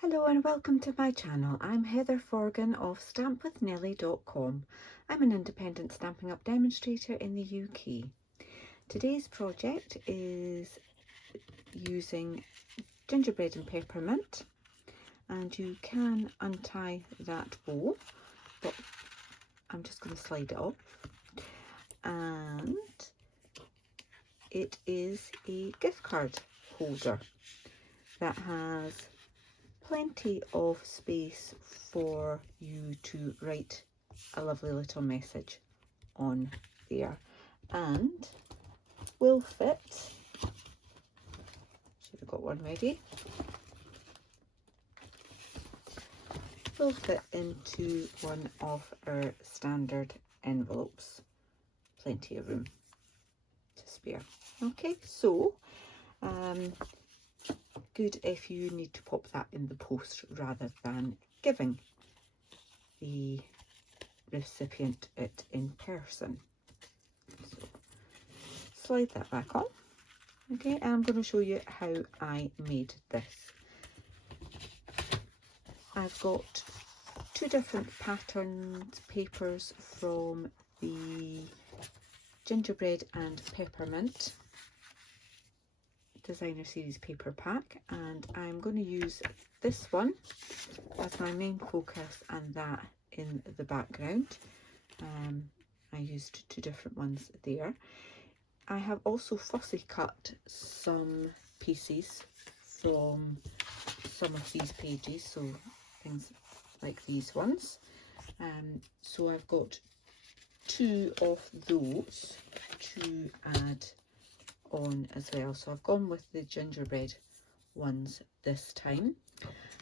Hello and welcome to my channel. I'm Heather Forgan of stampwithnellie.com. I'm an independent Stampin' Up demonstrator in the UK. Today's project is using gingerbread and peppermint, and you can untie that bow, but I'm just going to slide it off. And it is a gift card holder that has plenty of space for you to write a lovely little message on there, and will fit, should have got one ready, will fit into one of our standard envelopes. Plenty of room to spare. Okay, so good if you need to pop that in the post rather than giving the recipient it in person. So slide that back on. Okay, and I'm going to show you how I made this. I've got two different patterned papers from the Gingerbread and Peppermint Designer Series paper pack, and I'm going to use this one as my main focus and that in the background. I used two different ones there. I have also fussy cut some pieces from some of these pages, so things like these ones. So I've got two of those to add on as well. So I've gone with the gingerbread ones this time.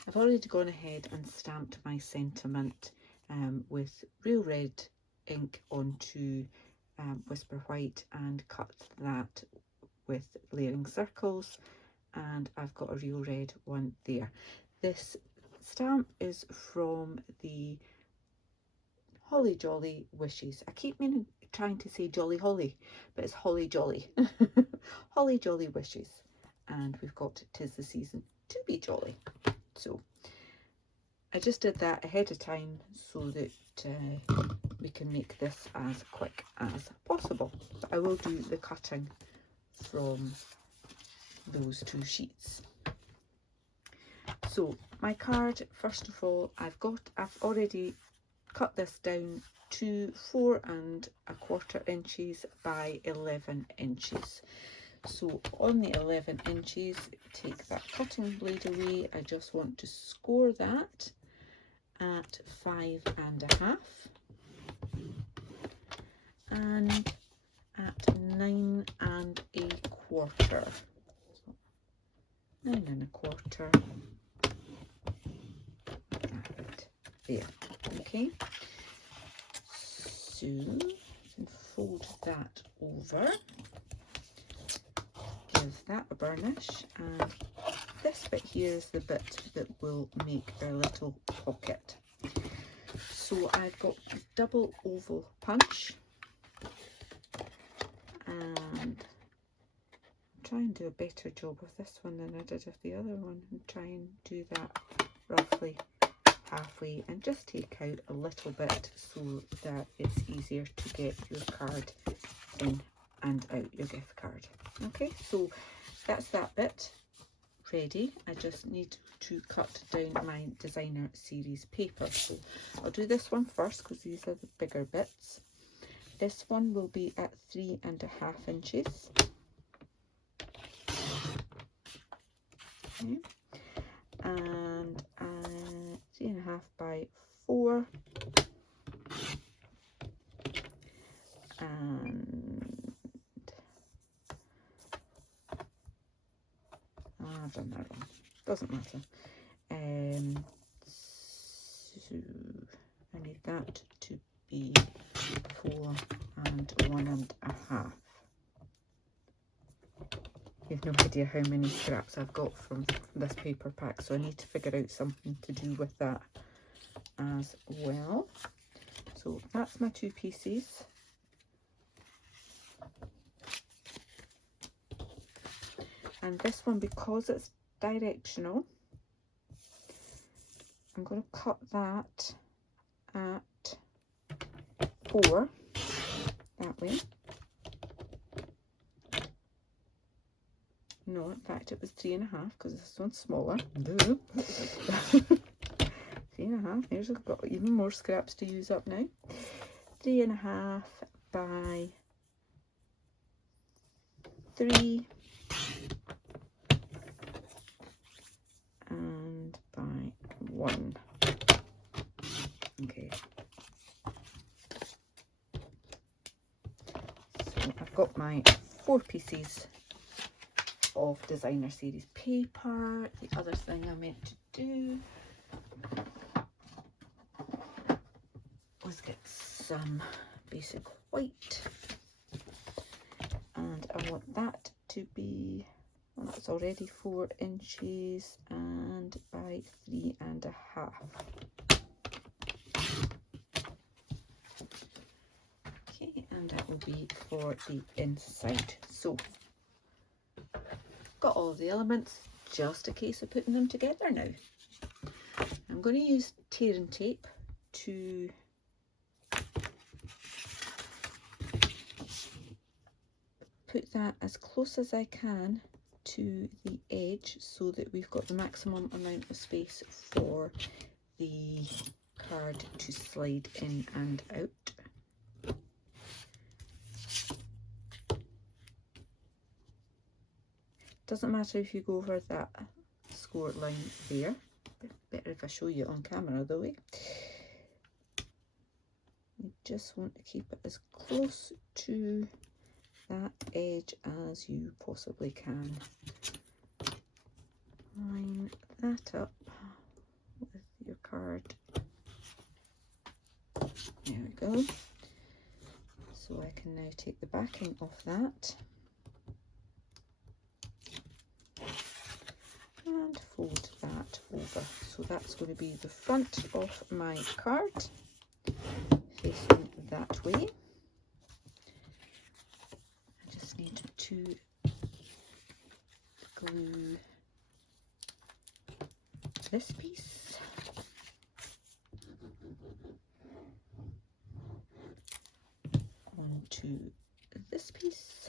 I've already gone ahead and stamped my sentiment with real red ink onto Whisper White and cut that with layering circles, and I've got a real red one there. This stamp is from the Holly Jolly Wishes. I keep trying to say Jolly Holly, but it's Holly Jolly. Holly Jolly Wishes, and we've got "'Tis the Season to be Jolly." So I just did that ahead of time so that we can make this as quick as possible. But I will do the cutting from those two sheets. So my card, first of all, I've already cut this down to 4 1/4 inches by 11 inches. So on the 11 inches, take that cutting blade away. I just want to score that at 5 1/2 and at 9 1/4. So 9 1/4. Right there. Okay. So you can fold that over, give that a burnish, and this bit here is the bit that will make our little pocket. So I've got double oval punch, and try and do a better job with this one than I did with the other one, and try and do that roughly halfway, and just take out a little bit so that it's easier to get your card in and out, your gift card. Okay, so that's that bit ready. I just need to cut down my Designer Series paper. So I'll do this one first because these are the bigger bits. This one will be at 3 1/2 inches. Okay. And 3 1/2 by 4, and I've done that wrong, doesn't matter. So I need that to be 4 1 1/2. You've no idea how many scraps I've got from this paper pack, so I need to figure out something to do with that as well. So that's my two pieces. And this one, because it's directional, I'm going to cut that at 4 that way. No, in fact it was 3.5 because this one's smaller. 3.5. Here's, I've got even more scraps to use up now. 3.5 by 3 and by 1. Okay. So I've got my 4 pieces of designer series paper. The other thing I meant to do was get some basic white, and I want that to be, well, that's already 4 inches and by 3.5. Okay, and that will be for the inside. So got all of the elements, just a case of putting them together now. I'm going to use tearing tape to put that as close as I can to the edge so that we've got the maximum amount of space for the card to slide in and out. Doesn't matter if you go over that score line there. Better if I show you on camera though. You just want to keep it as close to that edge as you possibly can. Line that up with your card. There we go. So I can now take the backing off that and fold that over. So that's going to be the front of my card, facing that way. I just need to glue this piece onto this piece.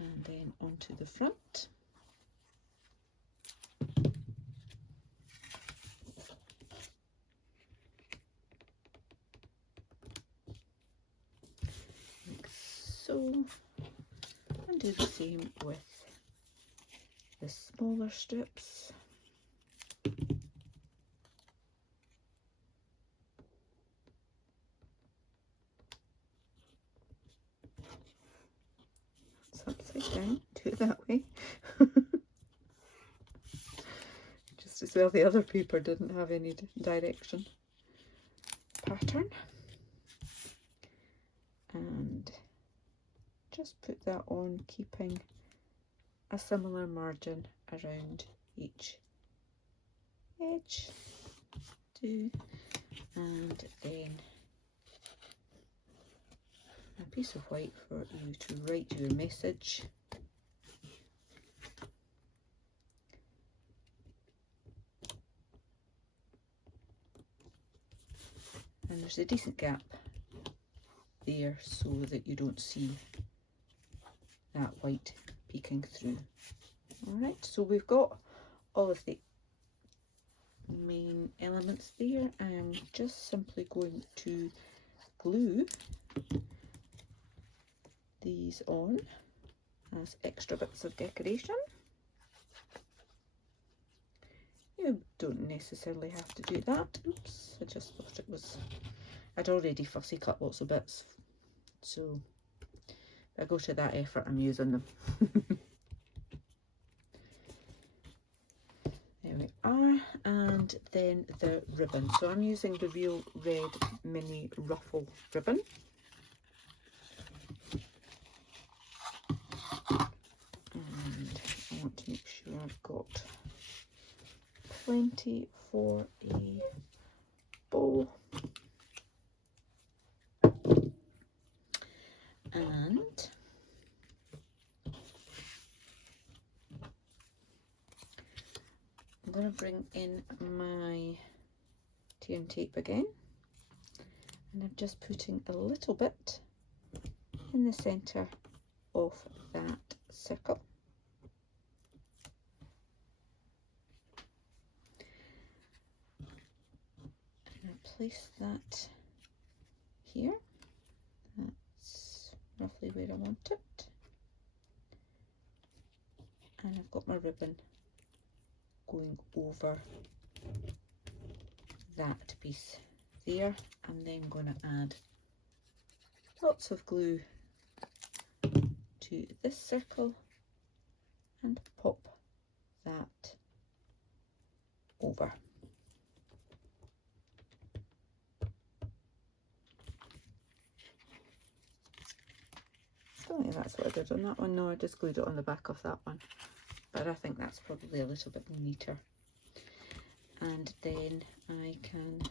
And then onto the front. Like so. And do the same with the smaller strips. Upside down, do it that way. Just as well the other paper didn't have any direction pattern. And just put that on, keeping a similar margin around each edge. And then a piece of white for you to write your message. And there's a decent gap there so that you don't see that white peeking through. Alright, so we've got all of the main elements there. I'm just simply going to glue these on as extra bits of decoration. You don't necessarily have to do that. Oops, I just thought it was, I'd already fussy cut lots of bits, so if I go to that effort, I'm using them. There we are. And then the ribbon. So I'm using the Real Red Mini Ruffle ribbon. And I want to make sure I've got plenty for a bow. And going to bring in my tea and tape again, and I'm just putting a little bit in the centre of that circle. And I place that here. That's roughly where I want it. And I've got my ribbon going over that piece there. I'm then going to add lots of glue to this circle and pop that over. I don't think that's what I did on that one. No, I just glued it on the back of that one, but I think that's probably a little bit neater. And then I can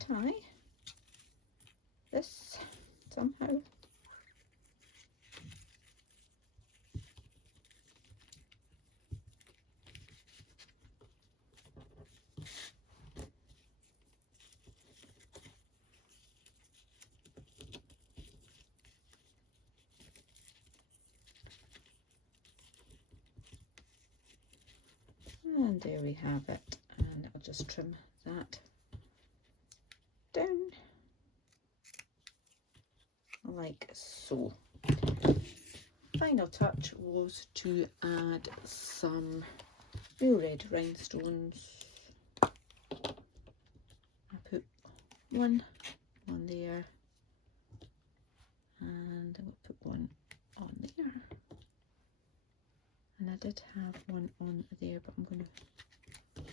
tie this somehow. And there we have it, and I'll just trim that down like so. Final touch was to add some real red rhinestones. I put one on there, and I will put one on there. And I did have one on there, but I'm going to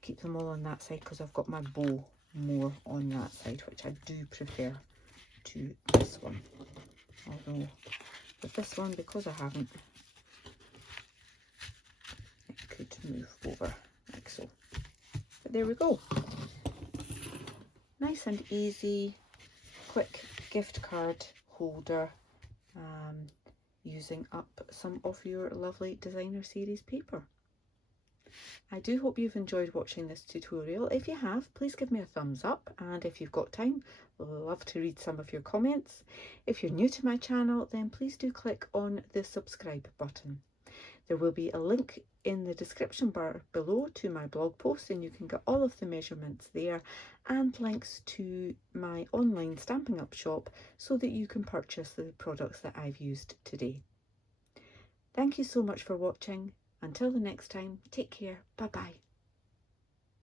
keep them all on that side because I've got my bow more on that side, which I do prefer to this one. Although with this one, because I haven't, it could move over like so. But there we go. Nice and easy, quick gift card holder. Using up some of your lovely designer series paper. I do hope you've enjoyed watching this tutorial. If you have, please give me a thumbs up, and if you've got time, I'd love to read some of your comments. If you're new to my channel, then please do click on the subscribe button. There will be a link in the description bar below to my blog post, and you can get all of the measurements there and links to my online Stampin' Up shop so that you can purchase the products that I've used today. Thank you so much for watching. Until the next time, take care. Bye bye.